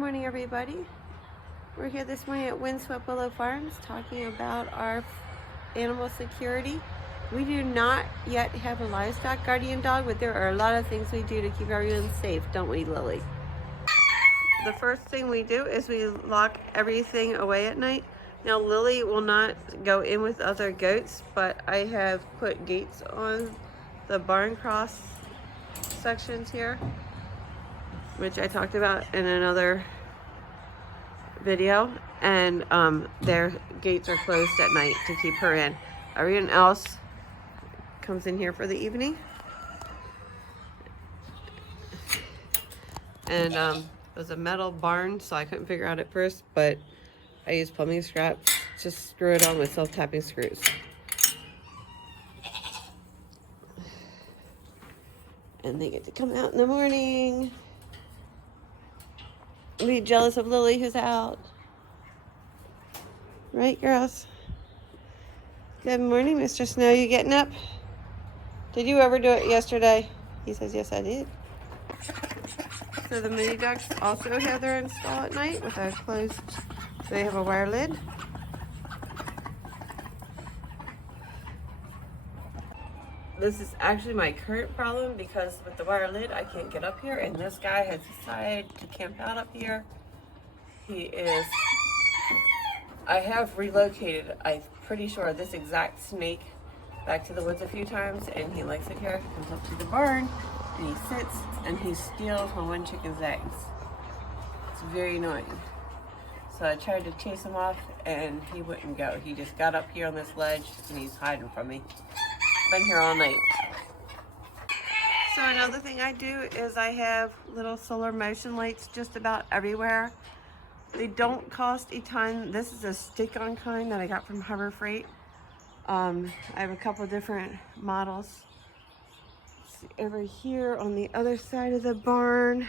morning, everybody. We're here this morning at Windswept Willow Farms talking about our animal security. We do not yet have a livestock guardian dog, but there are a lot of things we do to keep everyone safe, don't we, Lily? The first thing we do is we lock everything away at night. Now, Lily will not go in with other goats, but I have put gates on the barn cross sections here, which I talked about in another video, and their gates are closed at night to keep her in. Everyone else comes in here for the evening. And it was a metal barn, so I couldn't figure out at first, but I used plumbing scrap, just screw it on with self-tapping screws. And they get to come out in the morning. Be jealous of Lily who's out. Right, girls? Good morning, Mr. Snow. You getting up? Did you ever do it yesterday? He says, yes, I did. So the mini ducks also have their install at night with a closed, so they have a wire lid. This is actually my current problem because with the wire lid, I can't get up here, and this guy has decided to camp out up here. I have relocated, I'm pretty sure, this exact snake back to the woods a few times, and he likes it here. He comes up to the barn, and he sits, and he steals my one chicken's eggs. It's very annoying. So I tried to chase him off, and he wouldn't go. He just got up here on this ledge, and he's hiding from me. Been here all night. So another thing I do is I have little solar motion lights just about everywhere. They don't cost a ton. This is a stick-on kind that I got from Harbor Freight. I have a couple different models. See, over here on the other side of the barn,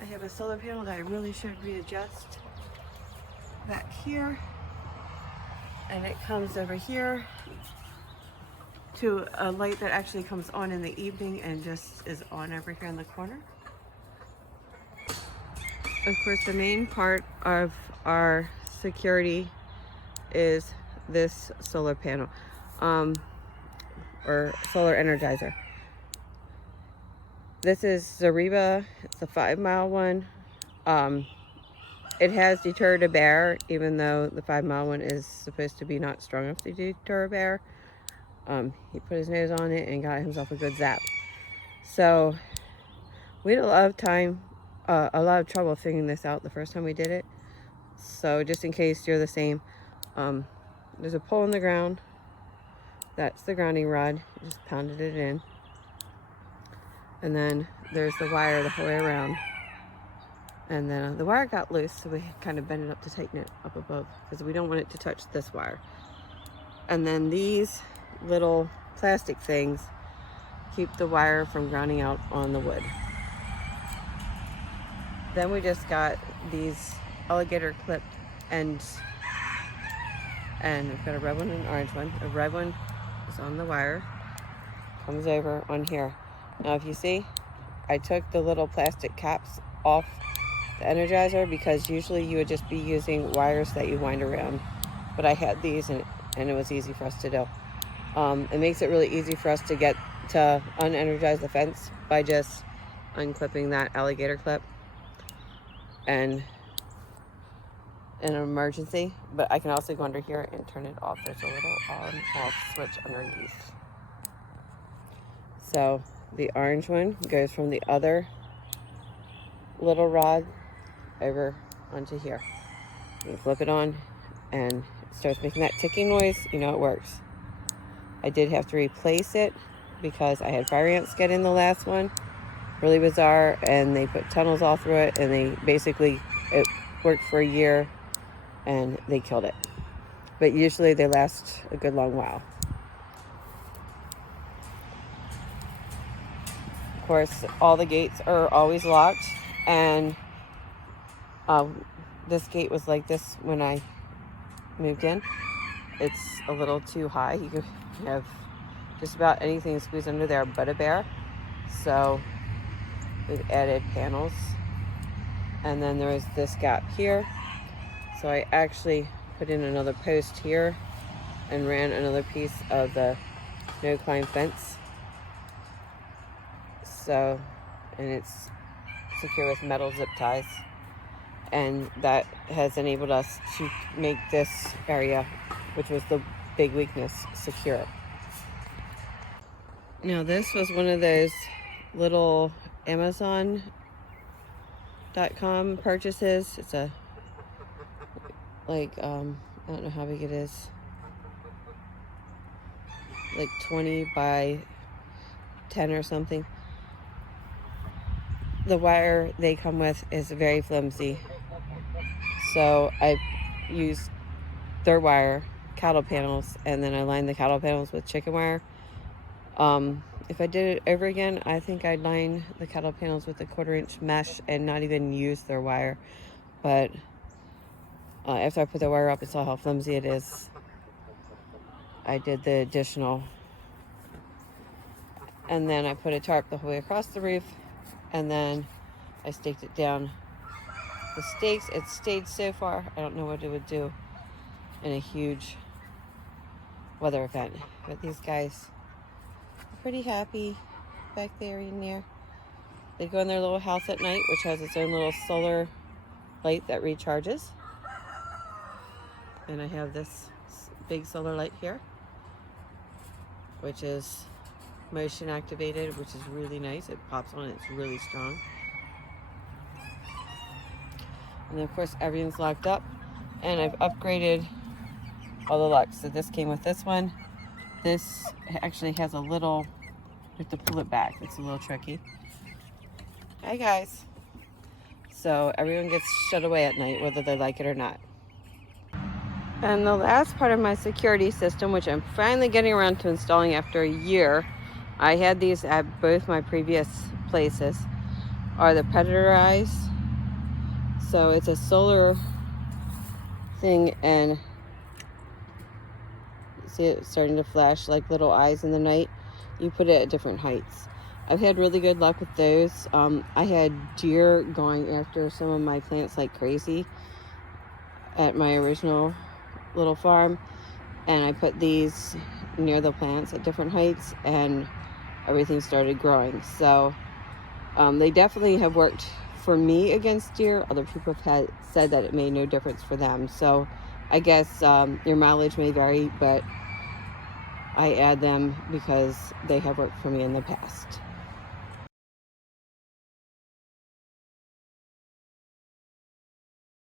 I have a solar panel that I really should readjust back here. And it comes over here to a light that actually comes on in the evening and just is on over here in the corner. Of course, the main part of our security is this solar panel, or solar energizer. This is Zariba. It's a 5-mile one. It has deterred a bear, even though the 5-mile one is supposed to be not strong enough to deter a bear. He put his nose on it and got himself a good zap. So we had a lot of trouble figuring this out the first time we did it. So just in case you're the same, there's a pole in the ground. That's the grounding rod. Just pounded it in. And then there's the wire the whole way around. And then the wire got loose, so we kind of bent it up to tighten it up above because we don't want it to touch this wire. And then these little plastic things keep the wire from grounding out on the wood. Then we just got these alligator clip ends, and we've got a red one and an orange one. The red one is on the wire, comes over on here. Now if you see, I took the little plastic caps off the energizer because usually you would just be using wires that you wind around, but I had these and it was easy for us to do. It makes it really easy for us to get to unenergize the fence by just unclipping that alligator clip and in an emergency, but I can also go under here and turn it off. There's a little on-off switch underneath. So the orange one goes from the other little rod over onto here. You flip it on and it starts making that ticking noise. You know it works. I did have to replace it because I had fire ants get in the last one. Really bizarre, and they put tunnels all through it, and it worked for a year and they killed it. But usually they last a good long while. Of course, all the gates are always locked, and this gate was like this when I moved in. It's a little too high. You could have just about anything squeezed under there but a bear. So with added panels. And then there was this gap here. So I actually put in another post here and ran another piece of the no climb fence. So, and it's secure with metal zip ties. And that has enabled us to make this area, which was the big weakness, secure. Now this was one of those little Amazon.com purchases. It's a, like, I don't know how big it is. Like 20 by 10 or something. The wire they come with is very flimsy. So I used their wire, cattle panels, and then I lined the cattle panels with chicken wire. If I did it over again, I think I'd line the cattle panels with a 1/4-inch mesh and not even use their wire. But after I put the wire up and saw how flimsy it is, I did the additional. And then I put a tarp the whole way across the roof, and then I staked it down. The stakes, it stayed so far. I don't know what it would do in a huge weather event. But these guys are pretty happy back there in there. They go in their little house at night, which has its own little solar light that recharges. And I have this big solar light here, which is motion activated, which is really nice. It pops on, it's really strong. And then of course everything's locked up, and I've upgraded all the locks. So this came with this one. This actually has a little, you have to pull it back. It's a little tricky. Hi guys. So everyone gets shut away at night, whether they like it or not. And the last part of my security system, which I'm finally getting around to installing after a year, I had these at both my previous places, are the predator eyes. So it's a solar thing, and see it starting to flash like little eyes in the night. You put it at different heights. I've had really good luck with those. I had deer going after some of my plants like crazy at my original little farm, and I put these near the plants at different heights, and everything started growing. So they definitely have worked for me against deer. Other people have said that it made no difference for them. So I guess your mileage may vary, but I add them because they have worked for me in the past.